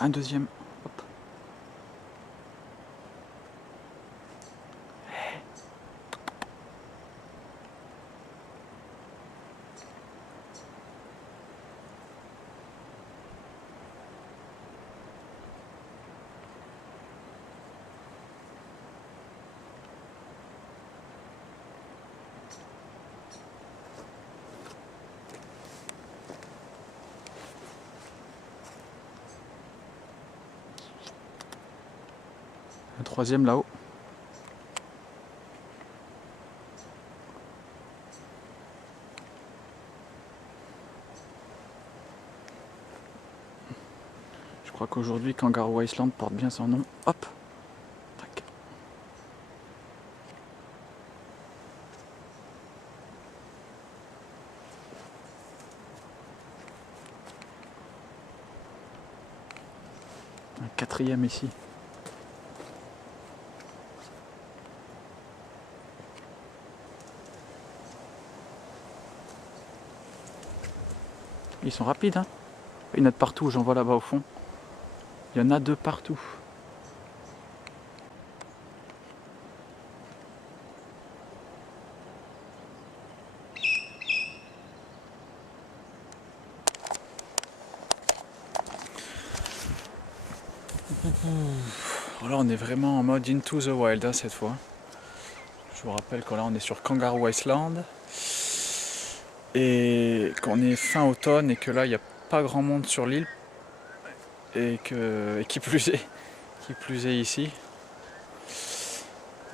Un deuxième. Hop. Un troisième là-haut. Je crois qu'aujourd'hui Kangaroo Island porte bien son nom. Hop. Tac. Un quatrième ici. Ils sont rapides, hein. Il y en a de partout, j'en vois là-bas au fond. Il y en a de partout. Là on est vraiment en mode into the wild hein, cette fois. Je vous rappelle que là on est sur Kangaroo Island et qu'on est fin automne et que là il n'y a pas grand monde sur l'île et qui plus est ici.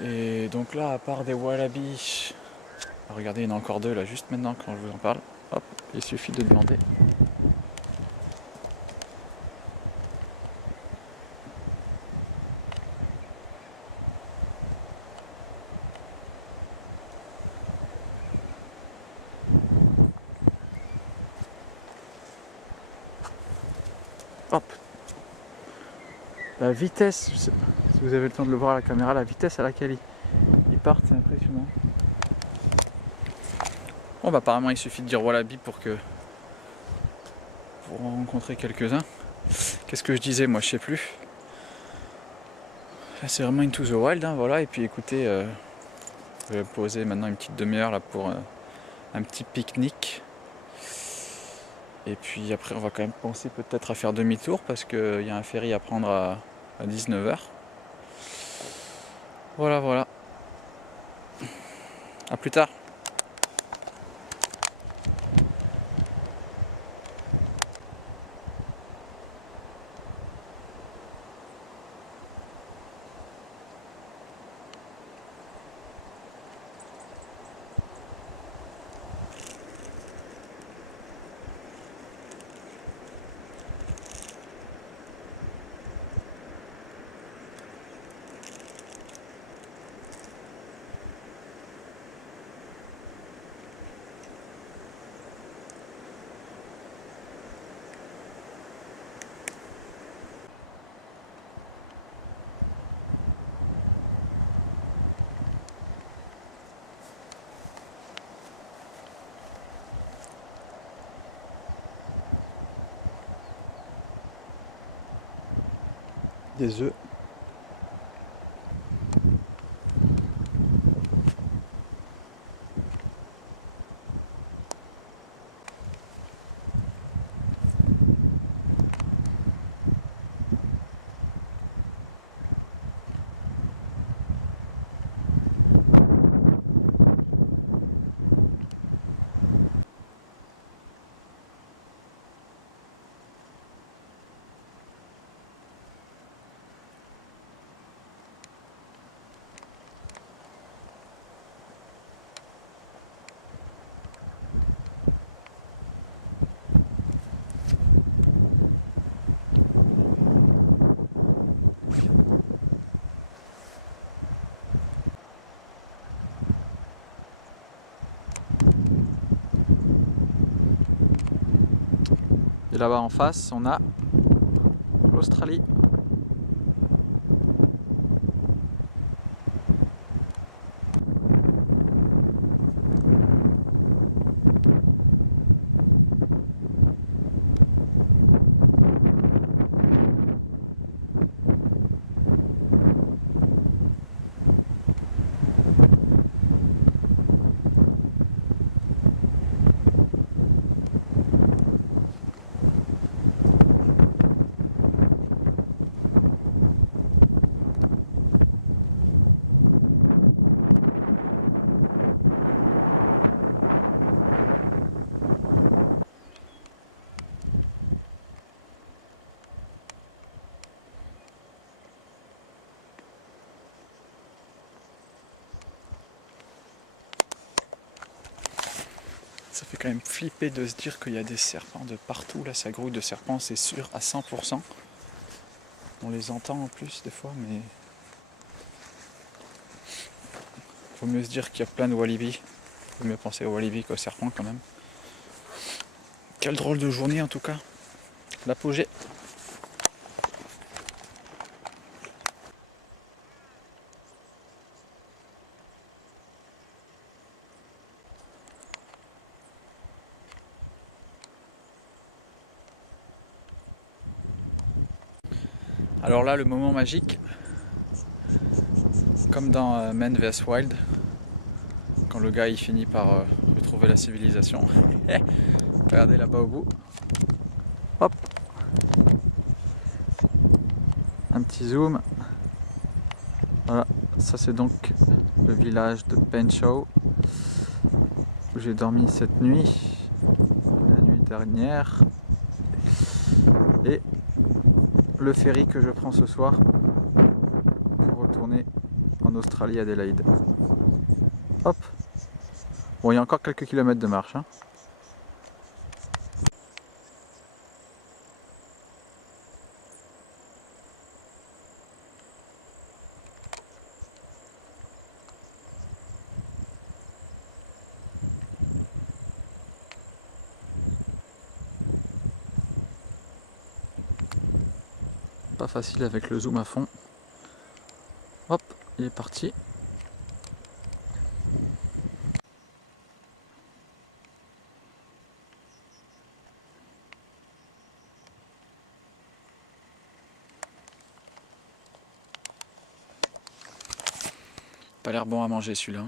Et donc là à part des wallabies, regardez il y en a encore deux là juste maintenant quand je vous en parle. Hop, il suffit de demander. Hop. La vitesse, si vous avez le temps de le voir à la caméra, la vitesse à laquelle ils partent, c'est impressionnant. Bon bah apparemment il suffit de dire wallaby pour en rencontrer quelques-uns. Qu'est-ce que je disais moi, je sais plus. Là c'est vraiment into the wild, hein, voilà. Et puis écoutez, je vais me poser maintenant une petite demi-heure là pour un petit pique-nique. Et puis après on va quand même penser peut-être à faire demi-tour parce qu'il y a un ferry à prendre à 19h. Voilà, voilà. A plus tard. Des œufs. Et là-bas en face, on a l'Australie. Ça fait quand même flipper de se dire qu'il y a des serpents de partout. Là, ça grouille de serpents, c'est sûr, à 100%. On les entend en plus des fois, mais... Faut mieux se dire qu'il y a plein de wallabys. Faut mieux penser aux wallabys qu'aux serpents quand même. Quelle drôle de journée en tout cas. L'apogée. Alors là, le moment magique, comme dans Men vs Wild, quand le gars il finit par retrouver la civilisation. Regardez là-bas au bout. Hop. Un petit zoom. Voilà, ça c'est donc le village de Penshaw où j'ai dormi cette nuit, la nuit dernière. Et le ferry que je prends ce soir pour retourner en Australie, Adélaïde. Hop. Bon, il y a encore quelques kilomètres de marche, hein. Pas facile avec le zoom à fond. Hop, il est parti. Pas l'air bon à manger celui-là.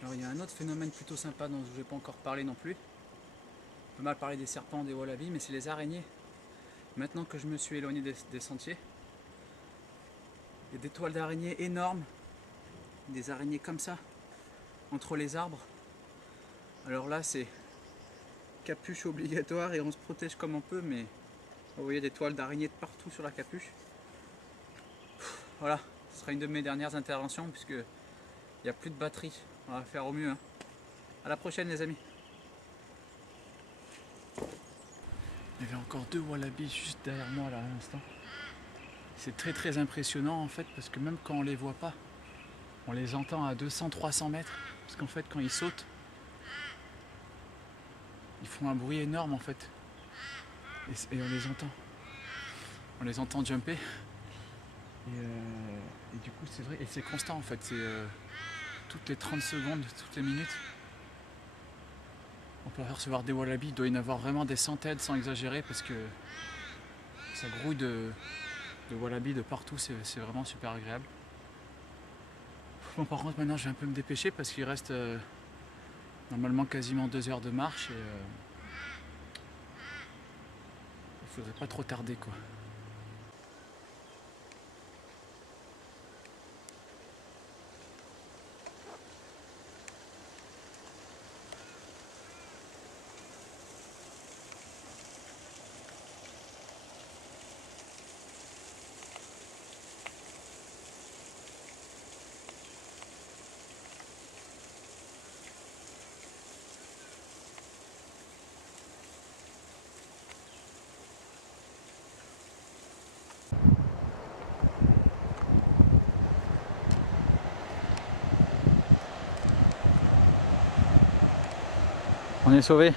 Alors il y a un autre phénomène plutôt sympa dont je ne vais pas encore parler non plus. On peut mal parler des serpents, des wallabies, mais c'est les araignées. Maintenant que je me suis éloigné des sentiers, il y a des toiles d'araignées énormes, des araignées comme ça, entre les arbres. Alors là c'est capuche obligatoire et on se protège comme on peut, mais vous voyez des toiles d'araignées de partout sur la capuche. Voilà, ce sera une de mes dernières interventions puisque il n'y a plus de batterie. On va faire au mieux, hein. À la prochaine les amis. Il y avait encore 2 wallabies juste derrière moi là à l'instant. C'est très impressionnant en fait parce que même quand on les voit pas, on les entend à 200-300 mètres. Parce qu'en fait quand ils sautent, ils font un bruit énorme en fait. Et on les entend. On les entend jumper. Et du coup c'est vrai, et c'est constant en fait. C'est toutes les 30 secondes, toutes les minutes. On peut recevoir des wallabies, il doit y en avoir vraiment des centaines sans exagérer parce que ça grouille de wallabies de partout, c'est vraiment super agréable. Bon, par contre maintenant je vais un peu me dépêcher parce qu'il reste normalement quasiment 2 heures de marche et il faudrait pas trop tarder quoi. On est sauvé.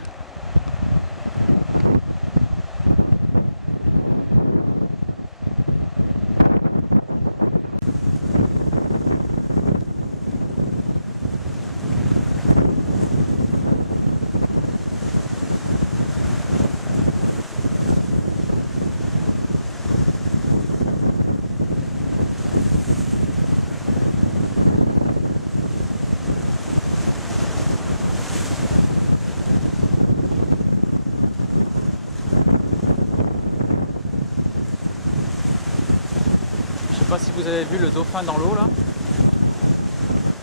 Je sais pas si vous avez vu le dauphin dans l'eau là.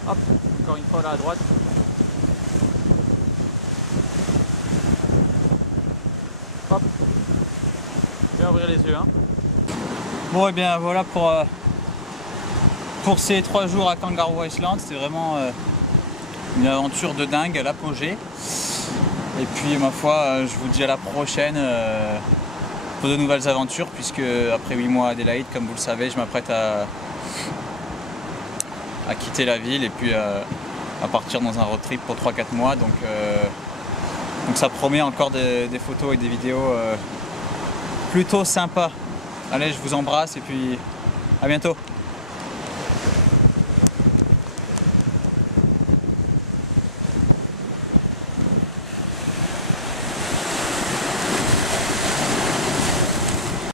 Hop, encore une fois là à droite. Hop. Bien ouvrir les yeux. Hein. Bon, et bien voilà pour ces 3 jours à Kangaroo Island. C'était vraiment une aventure de dingue à l'apogée. Et puis ma foi, je vous dis à la prochaine pour de nouvelles aventures, puisque après 8 mois à Adélaïde, comme vous le savez, je m'apprête à quitter la ville et puis à partir dans un road trip pour 3-4 mois. Donc ça promet encore des photos et des vidéos plutôt sympas. Allez, je vous embrasse et puis à bientôt.